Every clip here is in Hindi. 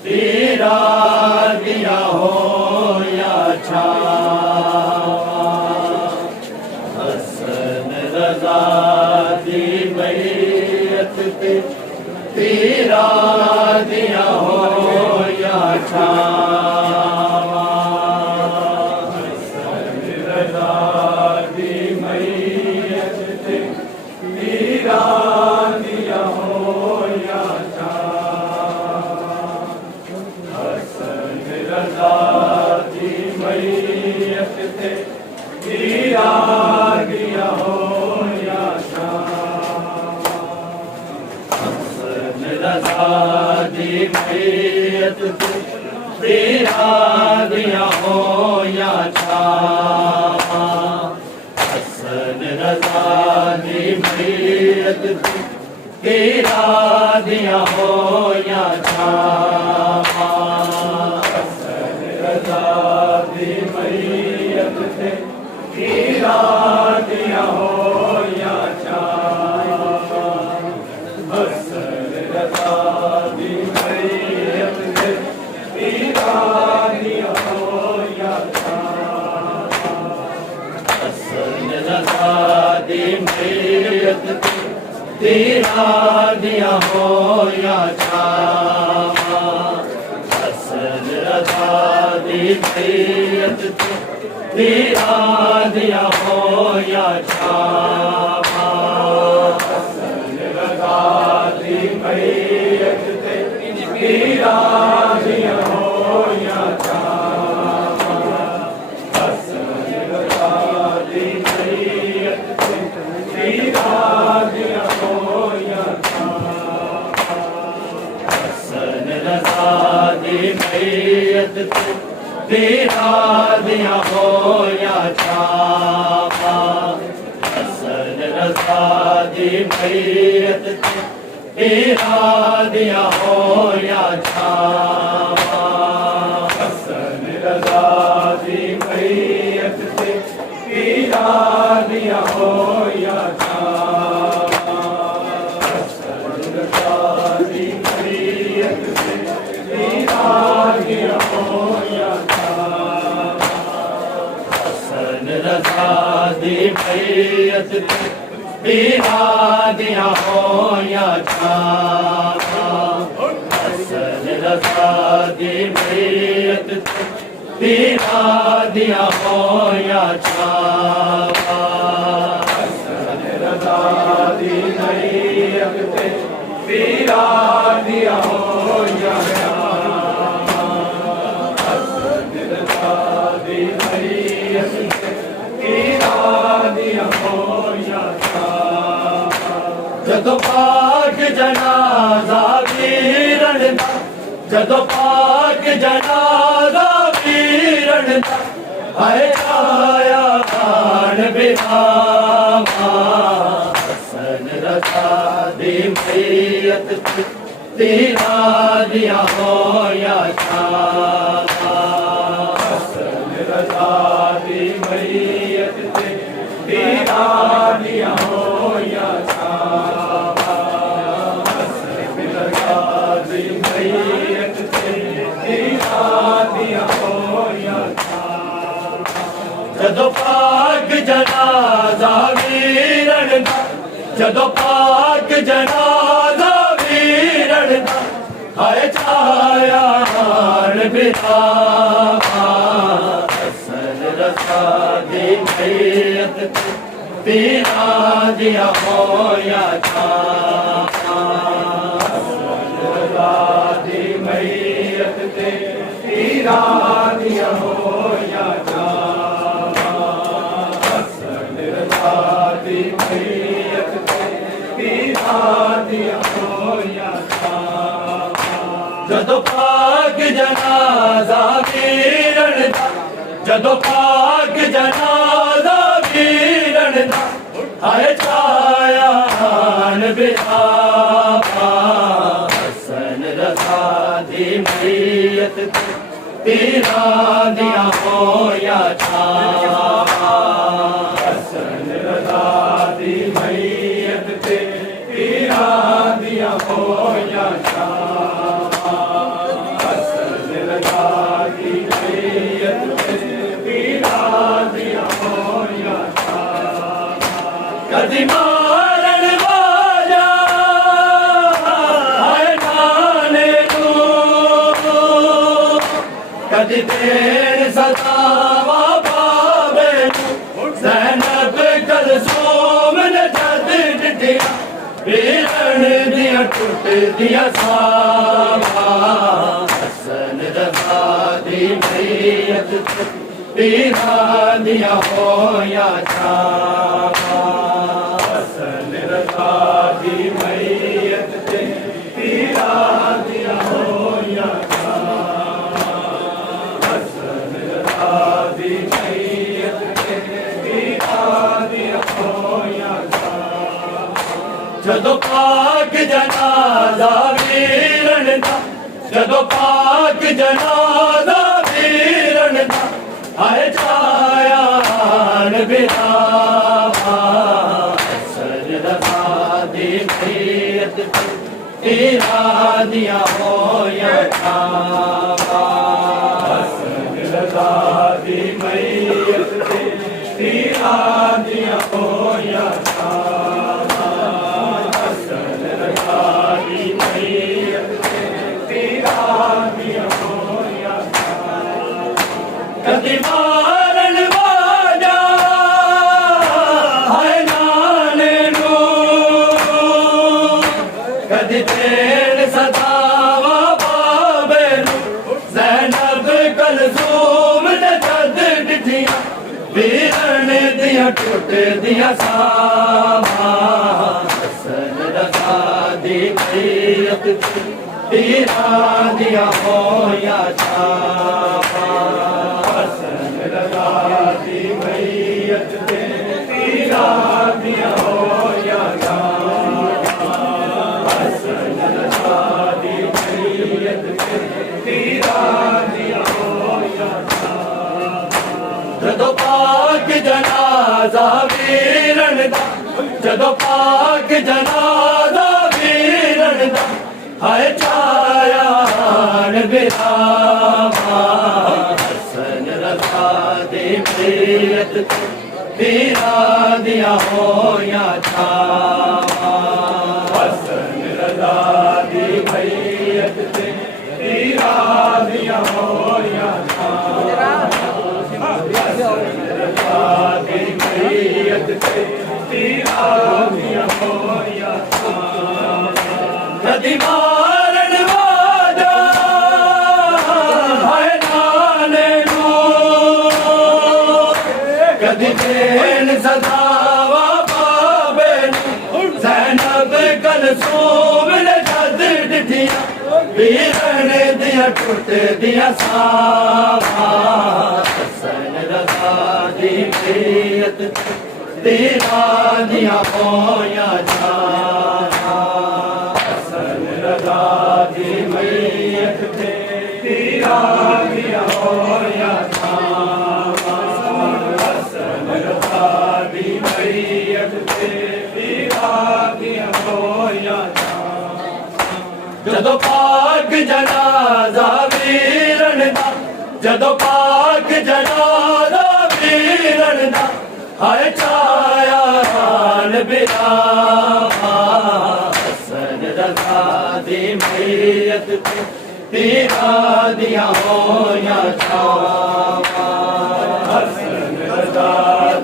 तेरा दिया हो या छावा रजा दी मैयत तेरा दिया हो या छावा हसन रजा दी मैयत तेरा दिया हो या रजा दी मैयत तेरा दिया हो या छावा हसन रजा दी मैयत तेरा दिया हो या छावा हसन रजा दी मैयत तेरा दिया हो या छावा हसन रजा दी मैयत तेरा दिया हो या छावा हसन रजा दी मैयत तेरा दिया हो या छावा हसन रजा दी मैयत तेरा दिया हो या छावा हसन रजा दी मैयत तेरा दिया हो या छावा हसन रजा दी मैयत तेरा दिया हो या छावा हसन रजा दी मैयत तेरा दिया हो या छावा हसन रजा दी मैयत तेरा दिया हो या छावा हसन रजा दी मैयत तेरा दिया हो या छावा हसन रजा दी मैयत तेरा दिया हो या हसन रजा दी मैयत तेरा दिया हो या छावा हसन रजा दी मैयत तेरा दिया हो या छावा हसन रजा दी मैयत तेरा दिया हो या छावा हसन रजा दी मैयत तेरा दिया हो या छावा जदों पाक जनाजा वीरन दा जदों पाक जनाजा हाय छाया बिरामा हसन रजा दी मैयत तीरा दिया हो या छावा हसन रजा दी मैयत तीरा दिया हो या छावा हसन रजा दी मैयत तीरा दिया हो या जदों पाक जनाजा वीरन दा जदों पाक जनाजा वीरन दा हाय छाया बिरामा हसन रजा दी मैयत तीरा दिया हो या छावा हसन रजा दी मैयत तीरा दिया हो या जदों पाक जनाजा वीरन दा जदों पाक जनाजा वीरन दा हाय छाया बिरामा हसन रजा दी मैयत तीरा दिया हो या छावा हसन रजा दी मैयत तीरा दिया हो या छावा हसन रजा दी मैयत तीरा दिया हो या छावा कदी मारन वाला हाय नाने तू कदी देर सतावा पावे ज़ैनब कलसूम ने जद डिठिया वीरन दिया टूट दिया सावा हसन रजा दी मैयत तीरा दिया हो या छावा हसन रजा दी मैयत तीरा दिया हो या छावा हसन रजा दी मैयत तीरा दिया हो या छावा जदों पाक जनाजा वीरन दा जदों पाक जनाजा वीरन दा हाय छाया बिरामा हसन रजा दी मैयत तीरा दिया हो या छावा हसन रजा दी मैयत तीरा दिया हो या छावा हसन रजा दी मैयत तीरा दिया हो या कदी मारन वाला हाय नाने नू कदी तेर सतावा बाबे नू ज़ैनब कलसूम ने जद डिठिया वीरन दिया टूट दिया सावा हसन रजा दी मैयत तीरा दिया हो या छावा हसन रजा दी मैयत तीरा दिया हो या छावा हसन रजा दी मैयत तीरा दिया हो या जदों पाक जनाजा वीरन दा जदों पाक जनाजा वीरन दा हाय छाया बिरामा हसन रजा दी मैयत तीरा दिया हो या छावा हसन रजा दी मैयत तीरा दिया हो या छावा हसन रजा दी मैयत तीरा दिया हो या छावा कदी मारन वाला हाय नाने नू कदी देन सदावा पावे ज़ैनब कलसूम ने जद डिठिया वीरन दिया टूट दिया सावा हसन रजा मैयत तेरा दिया होया जाना हसन रजा दी मैयत तेरा दिया होया जाना हसन रजा दी मैयत तेरा दिया होया जाना जदों पाक जनाजा वीरन दा जदों पाक जनाजा वीरन दा हाय छाया हाल बिरा हसन रजा दी मैयत तेरा दिया होया जाना हसन रजा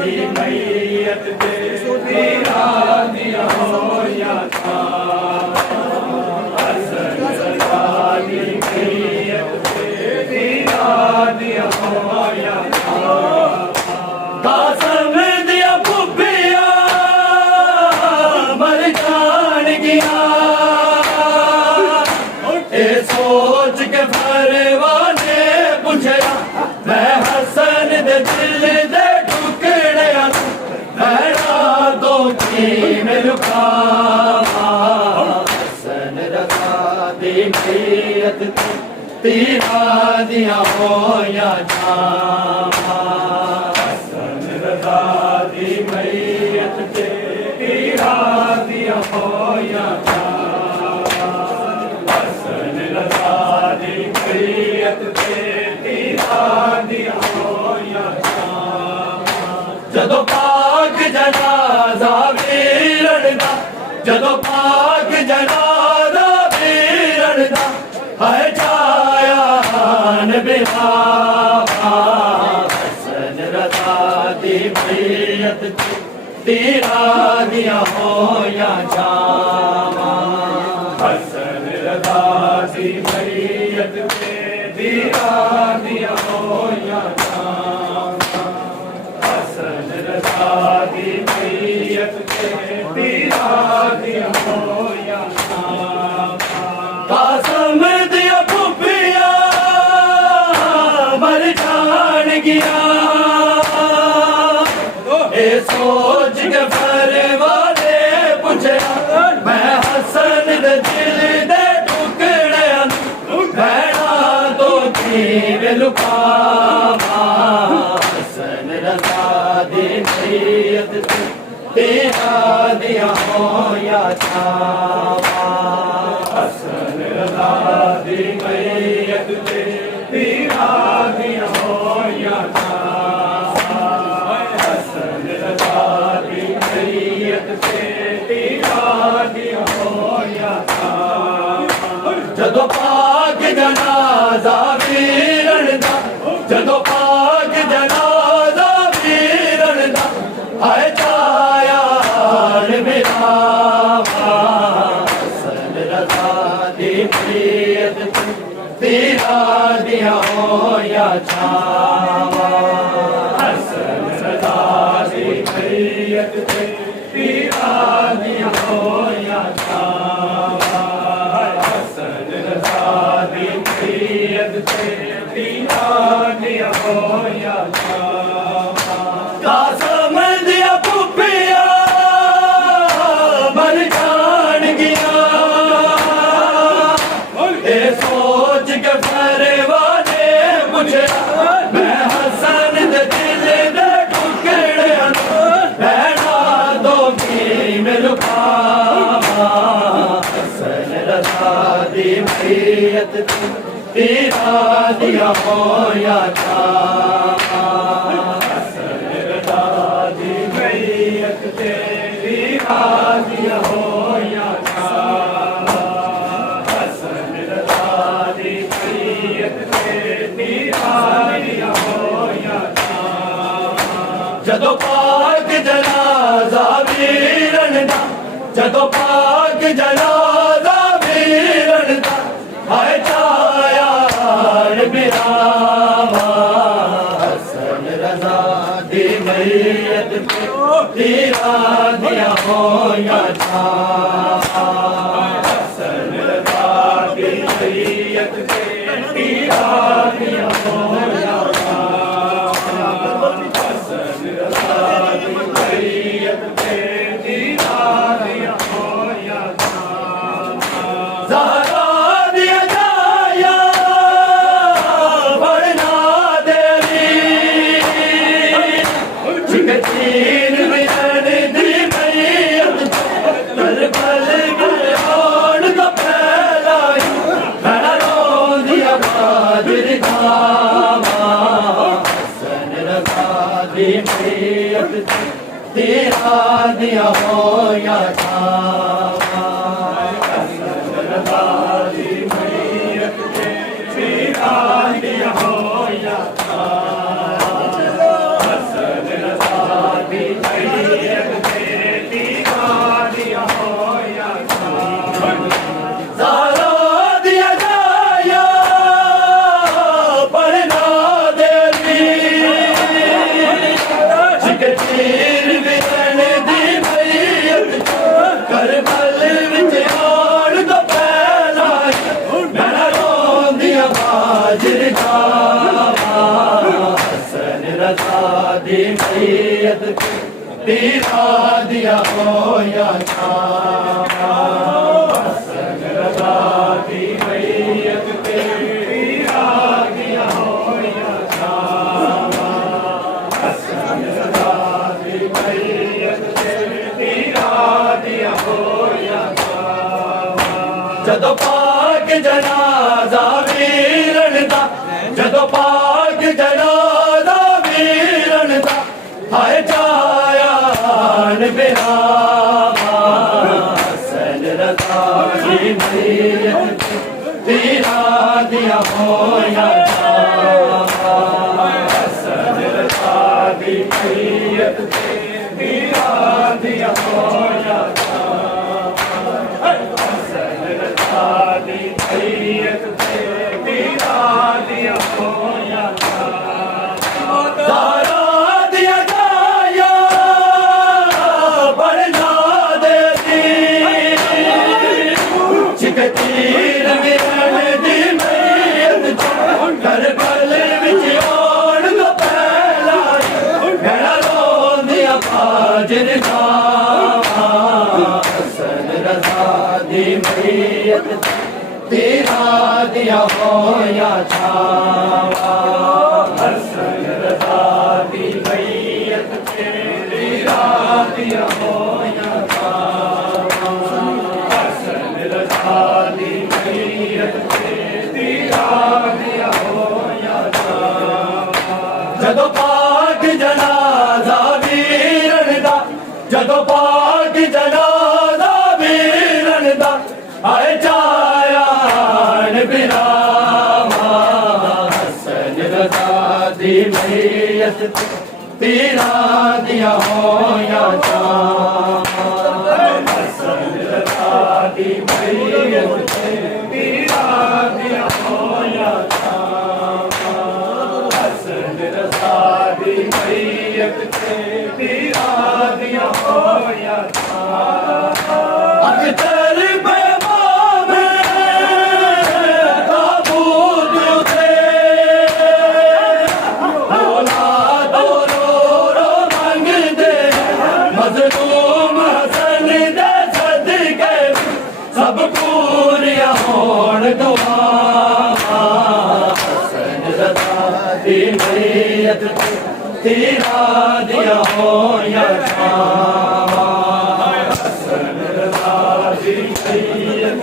दी मैयत तेरा दिया होया जाना हसन रजा दी मैयत तेरा दिया होया कासम दिया भुबिया मर जान गया ए सोच के फरवाने पूछया मैं हसन दे दिल दे टुकड़े भैरा दो की मिलका हसन रजा दी मैयत तेरा दिया होया जाना हसन रजा दी मैयत तेरा दिया होया जाना हसन रजा दी मैयत तेरा दिया होया जाना जदों पाक जनाजा वीरन दा जदों पाक जनाजा वीरन दा हाय छाया हाल बिरा हसन रजा दी मैयत तेरा दिया होया जाना हसन रजा दी मैयत तेरा दिया होया जाना हसन रजा दी मैयत तेरा दिया होया जाना कासम दिया भुबिया मर जान गया ए सोच के फरवाने पूछया मैं हसन दे दिल दे टुकड़े भैरा दो जीव लुकावा हसन रजा दी मैयत तेरा दिया होया जाना हसन रजा दी मैयत तेरा दिया होया जाना हसन रजा दी मैयत तेरा दिया होया जाना जदों पाक जनाजा वीरन दा जदों पाक जनाजा वीरन दा हाय छाया हाल बिरा हसन रजा दी मैयत तेरा दिया होया जाना हसन रजा दी मैयत तेरा दिया होया जाना हसन रजा दी मैयत तेरा दिया होया जाना कासम दिया भुबिया मर जान गया ए सोच के फरवाने पूछया मैं हसन दे दिल दे टुकड़े भैरा दो की मिलका हसन रजा दी मैयत तेरा दिया होया जाना हसन रजा दी मैयत तेरा दिया होया जाना हसन रजा दी मैयत तेरा दिया होया जाना जदों पाक जनाजा वीरन दा जदों पाक जनाजा वीरन दा हाय छाया हाल बिरा हसन रजा दी मैयत तेरा दिया होया जाना हसन रजा दी मैयत तेरा दिया होया जाना हसन रजा दिया होया छावा दी मैयत ते पीरा दिया होया हसन रजा दी मैयत ते पीरा दिया होया ज़ारा दिया जाया पढ़ना देवी शिकतीर बिरन दी मैयत करबल विच आन तो पहला मैं रोंदिया बाजिर जावा हसन रजा दी मैयत पीरा दिया होया छावा हसन रजा दी मैयत पीरा दिया होया छावा हसन रजा दी मैयत पीरा दिया होया जदों पाक जनाजा वीरन दा जदों पाक जनाजा वीरन दा हाय जाया बिरामा हसन रजा दी मैयत पीरा दिया होया छावा हसन रजा दी मैयत पीरा दिया होया हसन रजा दी मैयत पीरा दिया होया ज़ारा दिया जाया बढ़ना देती शिकतीर बिरन दी मैयत करबल विच आन तो पहला मैं रोंदिया बाजिर जावा हसन रजा दी मैयत पीरा दिया होया छावा हसन रजा दी मैयत पीरा दिया होया छावा हसन रजा दी मैयत पीरा दिया होया छावा जदों पाक जनाजा वीरन दा जदों पाक जनाजा वीरन दा आए जाया बिरामा हसन रजा दी मैयत पीरा दिया होया छावा हसन रजा दी मैयत पीरा दिया होया छावा हसन रजा दी मैयत पीरा दिया होया छावा अख्तर पैमाम ताबूत उतरे औलाद रो रो मंगदे मज़लूम हसन दे सदके सब पूरिया होण दुआ हसन रजा दी मैयत पीरा दिया होया छावा हसन रजा दी मैयत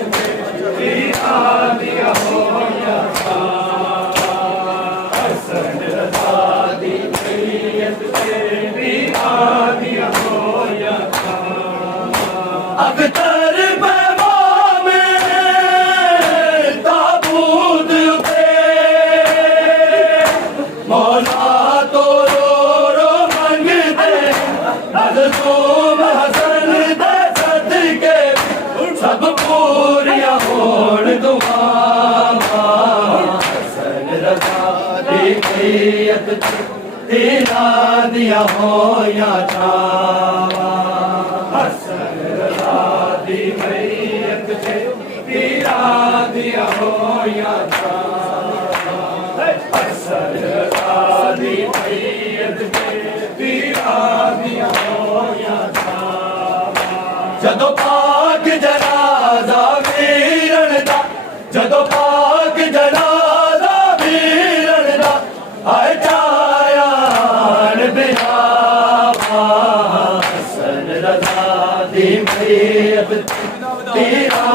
पीरा दिया होया छावा हसन रजा दी मैयत पीरा दिया होया छावा अख्तर पैमाम ताबूत उतरे मौला तो रो रो मंगदे मज़लूम हसन दे सदके सब पूरिया होण दुआ हसन रजा दी मैयत पीरा दिया होया छावा हसन रजा दी मैयत पीरा दिया होया छावा हसन रजा दी मैयत पीरा दिया होया छावा जदों पाक जनाजा वीरन दा जदों पाक जनाजा वीरन दा आए जाया बिरामा हसन रजा दी मैयत पीरा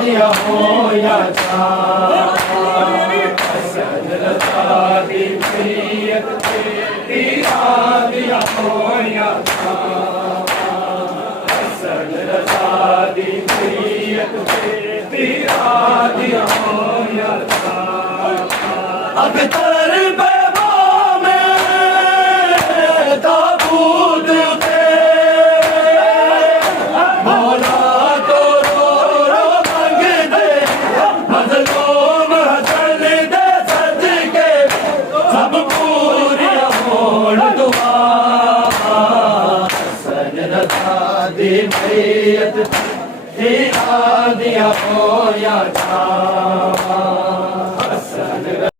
दिया होया छावा हसन रजा दी मैयत पीरा दिया होया छावा पीरा दिया होया अख्तर बेबा में ताबूत थे मौला तो रो रो मंग दे मजलूम हसन दे सदके सब पूरी होण दुआ हसन रज़ा दी मैयत पीरा दिया होया